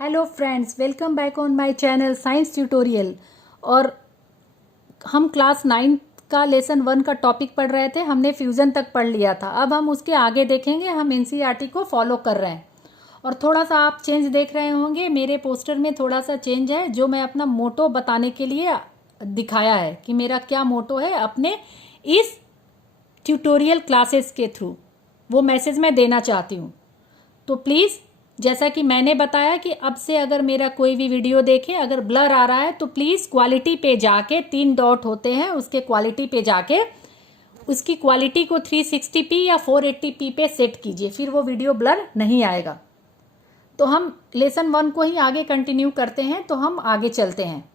Hello friends, welcome back on my channel science tutorial. और हम class 9 का lesson 1 का टॉपिक पढ़ रहे थे। हमने फ्यूज़न तक पढ़ लिया था। अब हम उसके आगे देखेंगे। हम एनसीईआरटी को फॉलो कर रहे हैं और थोड़ा सा आप चेंज देख रहे होंगे। मेरे पोस्टर में थोड़ा सा चेंज है, जो मैं अपना मोटो बताने के लिए दिखाया है कि मेरा क्या मोटो है अपने इस ट्यूटोरियल क्लासेस के थ्रू। वो मैसेज मैं देना चाहती हूँ। तो प्लीज़, जैसा कि मैंने बताया कि अब से अगर मेरा कोई भी वीडियो देखें, अगर ब्लर आ रहा है तो प्लीज़ क्वालिटी पे जाके 3 डॉट होते हैं, उसके क्वालिटी पे जाके उसकी क्वालिटी को 360p या 480p पे सेट कीजिए, फिर वो वीडियो ब्लर नहीं आएगा। तो हम लेसन 1 को ही आगे कंटिन्यू करते हैं। तो हम आगे चलते हैं।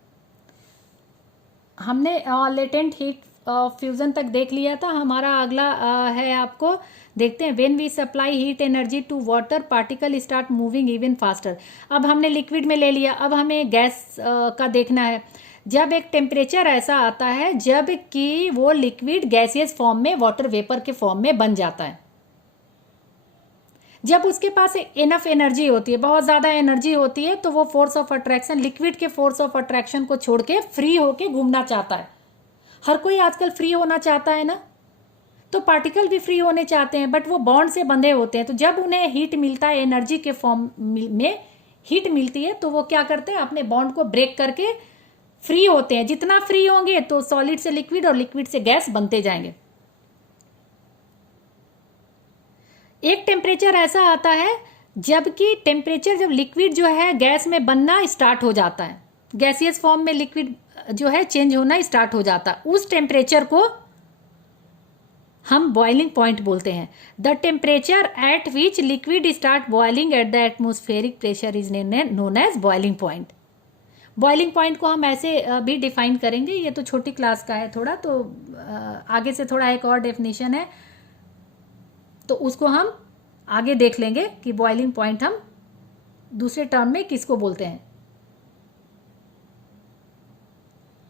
हमने लेटेंट हीट फ्यूज़न तक देख लिया था। हमारा अगला है, आपको देखते हैं। When we supply heat energy to water, particle start moving even faster. अब हमने लिक्विड में ले लिया, अब हमें गैस का देखना है। जब एक टेम्परेचर ऐसा आता है जब कि वो लिक्विड गैसियस फॉर्म में, वाटर वेपर के फॉर्म में बन जाता है, जब उसके पास इनफ एनर्जी होती है, बहुत ज़्यादा एनर्जी होती है, तो वो फोर्स ऑफ अट्रैक्शन, लिक्विड के फोर्स ऑफ अट्रैक्शन को छोड़ के फ्री होके घूमना चाहता है। हर कोई आजकल फ्री होना चाहता है ना। तो पार्टिकल भी फ्री होने चाहते हैं, बट वो बॉन्ड से बंधे होते हैं। तो जब उन्हें हीट मिलता है, एनर्जी के फॉर्म में हीट मिलती है, तो वो क्या करते हैं, अपने बॉन्ड को ब्रेक करके फ्री होते हैं। जितना फ्री होंगे तो सॉलिड से लिक्विड और लिक्विड से गैस बनते जाएंगे। एक टेम्परेचर ऐसा आता है जबकि टेम्परेचर, जब लिक्विड जो है गैस में बनना स्टार्ट हो जाता है, गैसियस फॉर्म में लिक्विड जो है चेंज होना स्टार्ट हो जाता है, उस टेम्परेचर को हम बॉइलिंग पॉइंट बोलते हैं। The temperature at which liquid start boiling at the atmospheric pressure is known as boiling point. Boiling point को हम ऐसे भी डिफाइन करेंगे। ये तो छोटी क्लास का है थोड़ा, तो आगे से थोड़ा एक और डेफिनेशन है, तो उसको हम आगे देख लेंगे कि बॉइलिंग पॉइंट हम दूसरे टर्म में किसको बोलते हैं।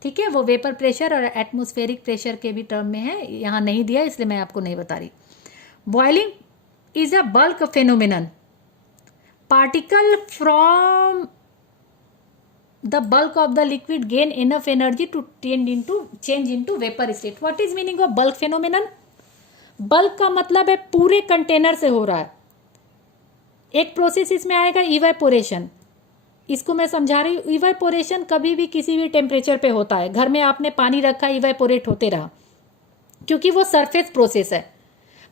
ठीक है, वो वेपर प्रेशर और एटमॉस्फेरिक प्रेशर के भी टर्म में है, यहाँ नहीं दिया इसलिए मैं आपको नहीं बता रही। Boiling is a bulk phenomenon. Particle from the bulk of the liquid gain enough energy to change into vapour state. What is meaning of bulk phenomenon? Bulk का मतलब है पूरे कंटेनर से हो रहा है। एक प्रोसेस इसमें आएगा इवेपोरेशन। इसको मैं समझा रही हूँ। इवेपोरेशन कभी भी किसी भी टेम्परेचर पे होता है। घर में आपने पानी रखा, इवेपोरेट होते रहा, क्योंकि वो सरफेस प्रोसेस है।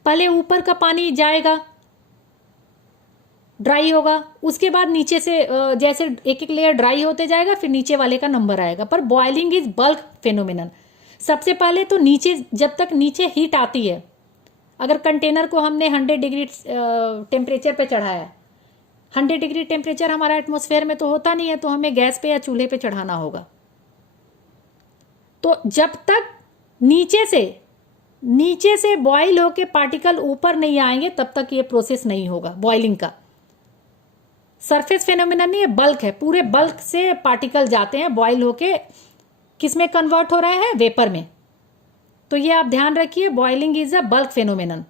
पहले ऊपर का पानी जाएगा, ड्राई होगा, उसके बाद नीचे से जैसे एक एक लेयर ड्राई होते जाएगा, फिर नीचे वाले का नंबर आएगा। पर बॉइलिंग इज बल्क फेनोमेनन। सबसे पहले तो नीचे, जब तक नीचे हीट आती है, अगर कंटेनर को हमने 100 डिग्री टेम्परेचर पे चढ़ाया है, 100 डिग्री टेम्परेचर हमारा एटमॉस्फेयर में तो होता नहीं है, तो हमें गैस पे या चूल्हे पे चढ़ाना होगा। तो जब तक नीचे से बॉयल होके पार्टिकल ऊपर नहीं आएंगे, तब तक ये प्रोसेस नहीं होगा बॉइलिंग का। सरफेस फेनोमेनन नहीं है, बल्क है। पूरे बल्क से पार्टिकल जाते हैं, बॉयल होके किस में कन्वर्ट हो रहे हैं? वेपर में। तो ये आप ध्यान रखिए, boiling is a bulk phenomenon,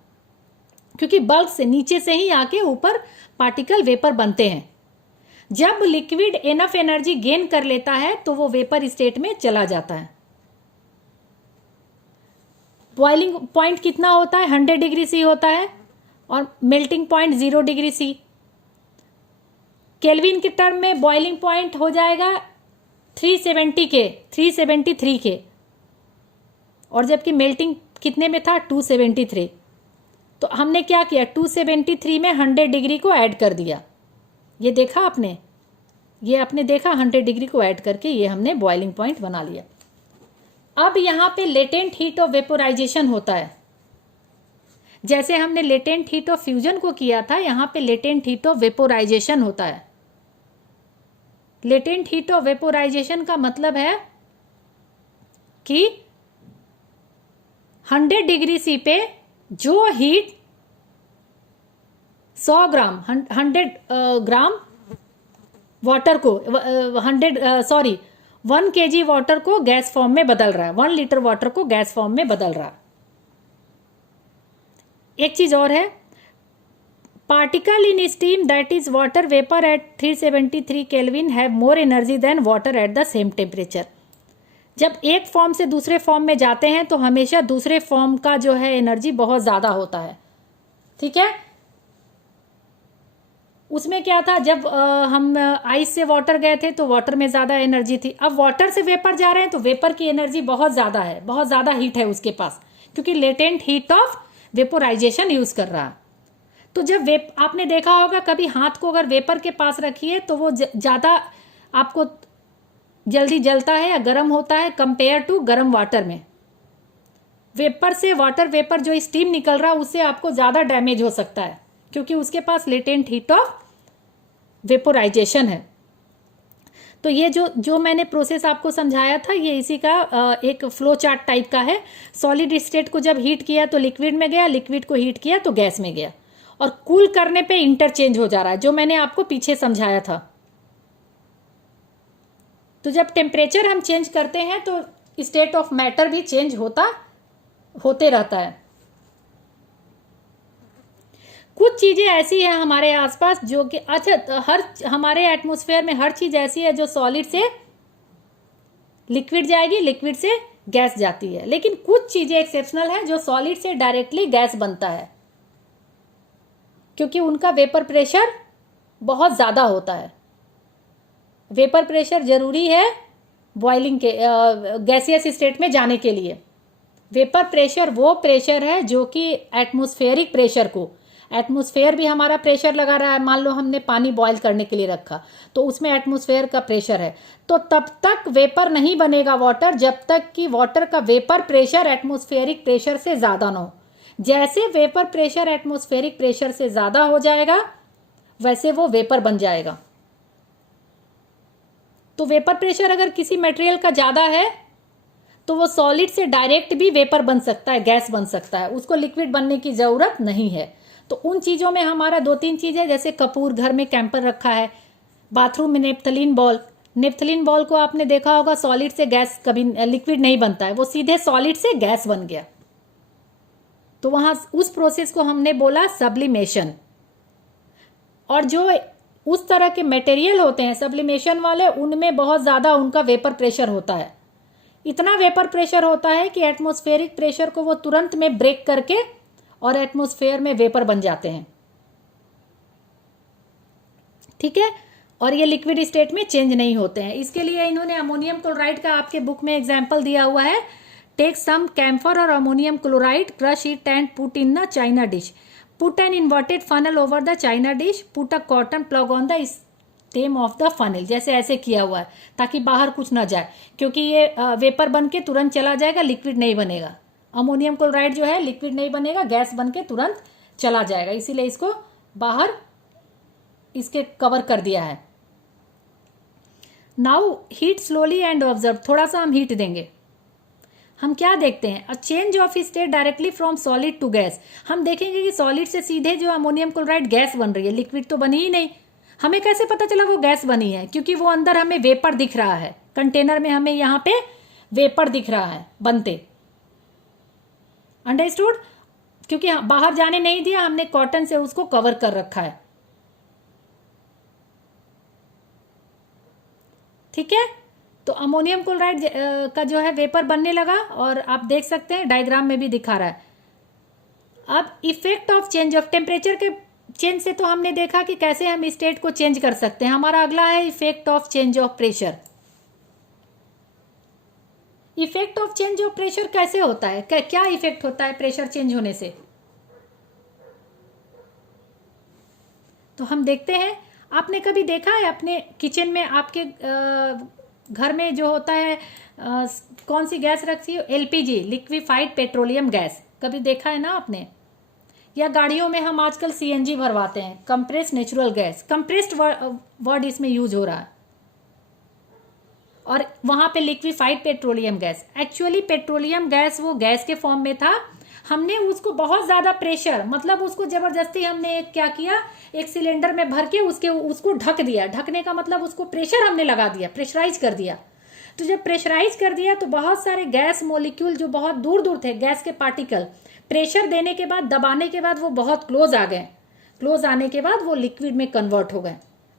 क्योंकि बल्क से, नीचे से ही आके ऊपर पार्टिकल वेपर बनते हैं। जब लिक्विड एनफ एनर्जी गेन कर लेता है तो वो वेपर स्टेट में चला जाता है। बॉइलिंग पॉइंट कितना होता है? 100 डिग्री सी होता है, और melting point 0 degree C. Kelvin के टर्म में बॉइलिंग पॉइंट हो जाएगा 373 के, और जबकि मेल्टिंग कितने में था? 273। तो हमने क्या किया? 273 में 100 डिग्री को ऐड कर दिया। ये देखा आपने? ये आपने देखा, 100 डिग्री को ऐड करके ये हमने बॉइलिंग पॉइंट बना लिया। अब यहाँ पे लेटेंट हीट ऑफ वेपोराइजेशन होता है। जैसे हमने लेटेंट हीट ऑफ फ्यूजन को किया था, यहाँ पे लेटेंट हीट ऑफ वेपोराइजेशन होता है। लेटेंट हीट ऑफ वेपोराइजेशन का मतलब है कि 100 डिग्री सी पे जो हीट 100 ग्राम, 100 ग्राम वाटर को 1 kg वाटर को गैस फॉर्म में बदल रहा है, 1 लीटर वाटर को गैस फॉर्म में बदल रहा है। एक चीज और है, particle in steam that is water vapour at 373 kelvin have more energy than water at the same temperature. जब एक फॉर्म से दूसरे फॉर्म में जाते हैं तो हमेशा दूसरे फॉर्म का जो है एनर्जी बहुत ज़्यादा होता है। ठीक है, उसमें क्या था, जब हम आइस से वाटर गए थे तो वाटर में ज़्यादा एनर्जी थी। अब वाटर से वेपर जा रहे हैं तो वेपर की एनर्जी बहुत ज़्यादा है, बहुत ज़्यादा हीट है उसके पास, क्योंकि latent heat of vaporisation use कर रहा है। तो जब आपने देखा होगा कभी हाथ को अगर वेपर के पास रखिए तो वो ज़्यादा आपको जल्दी जलता है या गर्म होता है कंपेयर टू गर्म वाटर में। वेपर से वाटर वेपर जो स्टीम निकल रहा है उससे आपको ज़्यादा डैमेज हो सकता है, क्योंकि उसके पास लेटेंट हीट ऑफ वेपोराइजेशन है। तो ये जो मैंने प्रोसेस आपको समझाया था ये इसी का एक फ्लो चार्ट टाइप का है। सॉलिड स्टेट को जब हीट किया तो लिक्विड में गया, लिक्विड को हीट किया तो गैस में गया, और कूल करने पे इंटरचेंज हो जा रहा है, जो मैंने आपको पीछे समझाया था। तो जब टेम्परेचर हम चेंज करते हैं तो स्टेट ऑफ मैटर भी चेंज होते रहता है। कुछ चीजें ऐसी हैं हमारे आसपास जो कि अच्छा हमारे एटमॉस्फेयर में हर चीज ऐसी है जो सॉलिड से लिक्विड जाएगी, लिक्विड से गैस जाती है, लेकिन कुछ चीजें एक्सेप्शनल है जो सॉलिड से डायरेक्टली गैस बनता है, क्योंकि उनका वेपर प्रेशर बहुत ज़्यादा होता है। वेपर प्रेशर जरूरी है बॉइलिंग के गैसियस स्टेट में जाने के लिए। वेपर प्रेशर वो प्रेशर है जो कि एटमॉस्फेरिक प्रेशर को, एटमॉस्फेयर भी हमारा प्रेशर लगा रहा है, मान लो हमने पानी बॉयल करने के लिए रखा तो उसमें एटमॉस्फेयर का प्रेशर है, तो तब तक वेपर नहीं बनेगा वाटर जब तक कि वाटर का वेपर प्रेशर एटमॉस्फेरिक प्रेशर से ज़्यादा ना हो। जैसे वेपर प्रेशर एटमॉस्फेरिक प्रेशर से ज़्यादा हो जाएगा वैसे वो वेपर बन जाएगा। तो वेपर प्रेशर अगर किसी मटेरियल का ज़्यादा है तो वो सॉलिड से डायरेक्ट भी वेपर बन सकता है, गैस बन सकता है, उसको लिक्विड बनने की ज़रूरत नहीं है। तो उन चीज़ों में हमारा 2-3 चीज़ें, जैसे कपूर, घर में कैंपर रखा है, बाथरूम में नेपथलीन बॉल, नेपथलीन बॉल को आपने देखा होगा सॉलिड से गैस कभी लिक्विड नहीं बनता है, वो सीधे सॉलिड से गैस बन गया। तो वहाँ उस प्रोसेस को हमने बोला सब्लिमेशन। और जो उस तरह के मटेरियल होते हैं सब्लिमेशन वाले, उनमें बहुत ज़्यादा उनका वेपर प्रेशर होता है। इतना वेपर प्रेशर होता है कि एटमॉस्फेरिक प्रेशर को वो तुरंत में ब्रेक करके और एटमॉस्फेयर में वेपर बन जाते हैं। ठीक है, और ये लिक्विड स्टेट में चेंज नहीं होते हैं। इसके लिए इन्होंने अमोनियम क्लोराइड का आपके बुक में एग्जाम्पल दिया हुआ है। टेक सम कैम्फर और ammonium chloride, crush it and put in a China dish, put an inverted funnel over the China dish, put a cotton plug on the stem of the funnel. जैसे ऐसे किया हुआ है ताकि बाहर कुछ ना जाए, क्योंकि ये वेपर बन के तुरंत चला जाएगा, लिक्विड नहीं बनेगा। अमोनियम क्लोराइड जो है लिक्विड नहीं बनेगा, गैस बन के तुरंत चला जाएगा, इसीलिए इसको बाहर इसके कवर कर दिया है। Now heat slowly and observe, थोड़ा सा हम हीट देंगे। हम क्या देखते हैं, a change of state directly from solid to gas. हम देखेंगे कि सॉलिड से सीधे जो अमोनियम क्लोराइड गैस बन रही है, लिक्विड तो बनी ही नहीं। हमें कैसे पता चला वो गैस बनी है? क्योंकि वो अंदर हमें वेपर दिख रहा है, कंटेनर में हमें यहाँ पे वेपर दिख रहा है बनते। अंडरस्टूड? क्योंकि बाहर जाने नहीं दिया, हमने कॉटन से उसको कवर कर रखा है। ठीक है, तो अमोनियम क्लोराइड का जो है वेपर बनने लगा, और आप देख सकते हैं डायग्राम में भी दिखा रहा है। अब effect of change of temperature के चेंज से तो हमने देखा कि कैसे हम स्टेट को चेंज कर सकते हैं। हमारा अगला है effect of change of pressure. Effect of change of pressure कैसे होता है, क्या इफेक्ट होता है प्रेशर चेंज होने से? तो हम देखते हैं। आपने कभी देखा है अपने किचन में, आपके घर में जो होता है कौन सी गैस रखती है? एलपीजी, लिक्विफाइड पेट्रोलियम गैस, कभी देखा है ना आपने? या गाड़ियों में हम आजकल सीएनजी भरवाते हैं, compressed natural gas, compressed word इसमें यूज हो रहा है, और वहां पे liquefied petroleum gas. Actually petroleum gas वो गैस के फॉर्म में था, हमने उसको बहुत ज़्यादा प्रेशर, मतलब उसको ज़बरदस्ती हमने क्या किया, एक सिलेंडर में भर के उसको ढक दिया। ढकने का मतलब उसको प्रेशर हमने लगा दिया, प्रेशराइज कर दिया। तो जब प्रेशराइज कर दिया तो बहुत सारे गैस मोलिक्यूल जो बहुत दूर दूर थे, गैस के पार्टिकल, प्रेशर देने के बाद, दबाने के बाद वो बहुत क्लोज आ गए। क्लोज आने के बाद वो लिक्विड में कन्वर्ट हो गए,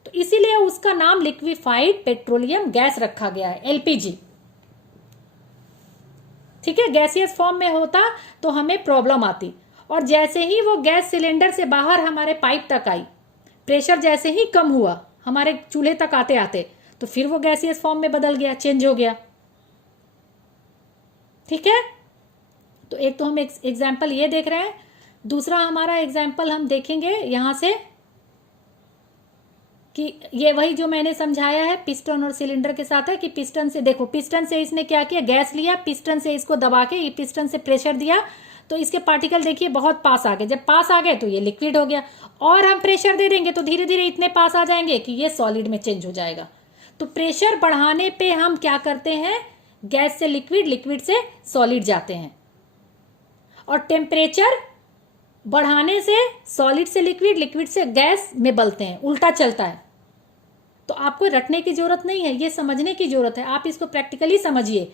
तो इसीलिए उसका नाम लिक्विफाइड पेट्रोलियम गैस रखा गया है, एलपीजी। ठीक है, गैसियस फॉर्म में होता तो हमें प्रॉब्लम आती, और जैसे ही वो गैस सिलेंडर से बाहर हमारे पाइप तक आई, प्रेशर जैसे ही कम हुआ हमारे चूल्हे तक आते आते, तो फिर वो गैसियस फॉर्म में बदल गया, चेंज हो गया। ठीक है, तो एक तो हम एग्जाम्पल ये देख रहे हैं, दूसरा हमारा एग्जाम्पल हम देखेंगे यहां से कि ये वही जो मैंने समझाया है पिस्टन और सिलेंडर के साथ है, कि पिस्टन से देखो, पिस्टन से इसने क्या किया, गैस लिया, पिस्टन से इसको दबा के ये पिस्टन से प्रेशर दिया, तो इसके पार्टिकल देखिए बहुत पास आ गए, जब पास आ गए तो ये लिक्विड हो गया, और हम प्रेशर दे देंगे तो धीरे धीरे इतने पास आ जाएंगे कि ये सॉलिड में चेंज हो जाएगा। तो प्रेशर बढ़ाने पे हम क्या करते हैं, गैस से लिक्विड, लिक्विड से सॉलिड जाते हैं, और टेम्परेचर बढ़ाने से सॉलिड से लिक्विड, लिक्विड से गैस में बदलते हैं, उल्टा चलता है। तो आपको रटने की जरूरत नहीं है, ये समझने की जरूरत है, आप इसको प्रैक्टिकली समझिए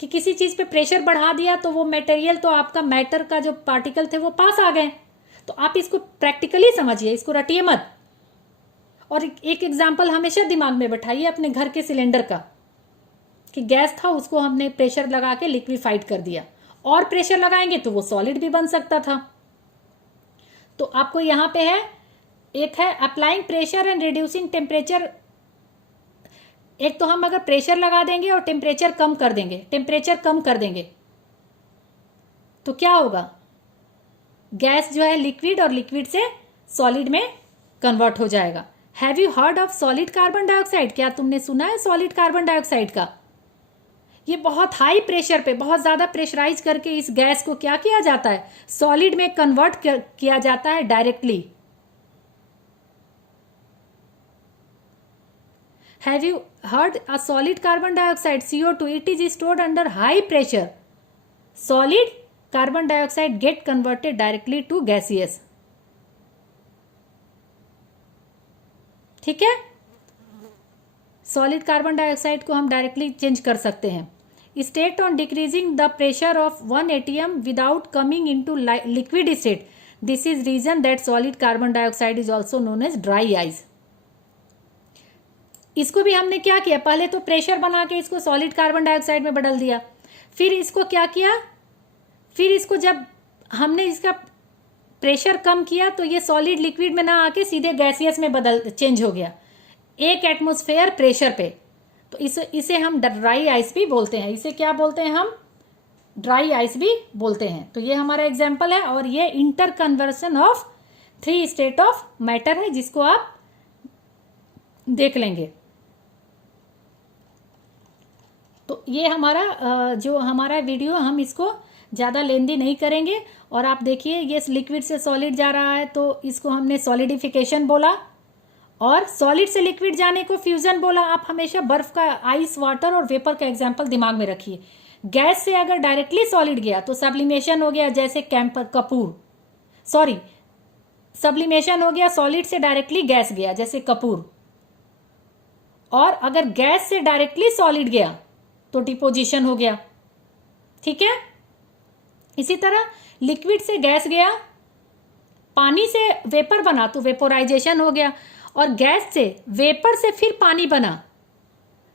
कि किसी चीज पे प्रेशर बढ़ा दिया तो वो मटेरियल, तो आपका मैटर का जो पार्टिकल थे वो पास आ गए, तो आप इसको प्रैक्टिकली समझिए, इसको रटिए मत। और एक एग्जाम्पल हमेशा दिमाग में बैठाइए अपने घर के सिलेंडर का, कि गैस था उसको हमने प्रेशर लगा के लिक्विफाइड कर दिया, और प्रेशर लगाएंगे तो वो सॉलिड भी बन सकता था। तो आपको यहां पे है, एक है applying pressure and reducing temperature. एक तो हम अगर प्रेशर लगा देंगे और टेम्परेचर कम कर देंगे, टेम्परेचर कम कर देंगे तो क्या होगा, गैस जो है लिक्विड और लिक्विड से सॉलिड में कन्वर्ट हो जाएगा। Have you heard of solid carbon dioxide, क्या तुमने सुना है सॉलिड कार्बन डाइऑक्साइड का? ये बहुत हाई प्रेशर पे, बहुत ज्यादा प्रेशराइज करके इस गैस को क्या किया जाता है, सॉलिड में कन्वर्ट किया जाता है directly. Have you heard a solid carbon dioxide CO2? It is stored under high pressure. Solid carbon dioxide get converted directly to gaseous. ठीक है, सॉलिड कार्बन डाइऑक्साइड को हम डायरेक्टली चेंज कर सकते हैं। State on decreasing the pressure of 1 atm without coming into liquid state, this is reason that solid carbon dioxide is also known as dry ice. इसको भी हमने क्या किया, पहले तो प्रेशर बना के इसको सॉलिड कार्बन डाइऑक्साइड में बदल दिया, फिर इसको क्या किया, फिर इसको जब हमने इसका प्रेशर कम किया तो ये सॉलिड लिक्विड में ना आके सीधे गैसियस में चेंज हो गया 1 एटमॉस्फेयर प्रेशर पे। तो इसे हम ड्राई आइस भी बोलते हैं, इसे क्या बोलते हैं हम, ड्राई आइस भी बोलते हैं। तो ये हमारा एग्जाम्पल है, और ये inter conversion of 3 state of matter है, जिसको आप देख लेंगे। तो ये हमारा जो हमारा वीडियो, हम इसको ज़्यादा लेंदी नहीं करेंगे। और आप देखिए, ये लिक्विड से सॉलिड जा रहा है तो इसको हमने सॉलिडिफिकेशन बोला, और सॉलिड से लिक्विड जाने को फ्यूजन बोला। आप हमेशा बर्फ का, आइस, वाटर और वेपर का एग्जाम्पल दिमाग में रखिए। गैस से अगर डायरेक्टली सॉलिड गया तो सब्लिमेशन हो गया, जैसे सब्लिमेशन हो गया, सॉलिड से डायरेक्टली गैस गया जैसे कपूर। और अगर गैस से डायरेक्टली सॉलिड गया तो डिपोजिशन हो गया। ठीक है, इसी तरह लिक्विड से गैस गया, पानी से वेपर बना तो वेपोराइजेशन हो गया, और गैस से वेपर से फिर पानी बना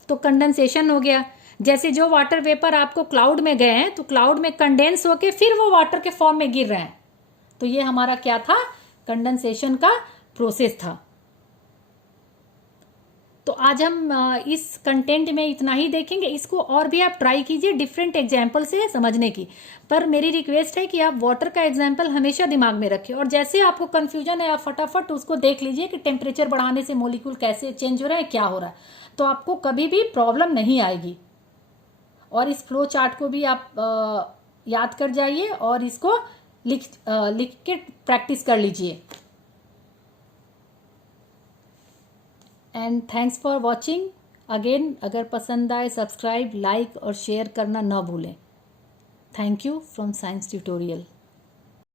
तो कंडेंसेशन हो गया। जैसे जो वाटर वेपर आपको क्लाउड में गए हैं तो क्लाउड में कंडेंस होके फिर वो वाटर के फॉर्म में गिर रहे हैं, तो ये हमारा क्या था, कंडेंसेशन का प्रोसेस था। तो आज हम इस कंटेंट में इतना ही देखेंगे। इसको और भी आप ट्राई कीजिए डिफरेंट एग्जाम्पल से समझने की, पर मेरी रिक्वेस्ट है कि आप वाटर का एग्जाम्पल हमेशा दिमाग में रखें, और जैसे आपको कंफ्यूजन है आप फटाफट उसको देख लीजिए कि टेम्परेचर बढ़ाने से मॉलिक्यूल कैसे चेंज हो रहा है, क्या हो रहा है, तो आपको कभी भी प्रॉब्लम नहीं आएगी। और इस फ्लो चार्ट को भी आप याद कर जाइए और इसको लिख के प्रैक्टिस कर लीजिए। And thanks for watching again. अगर पसंद आए सब्सक्राइब, लाइक और शेयर करना ना भूलें। Thank you from science tutorial.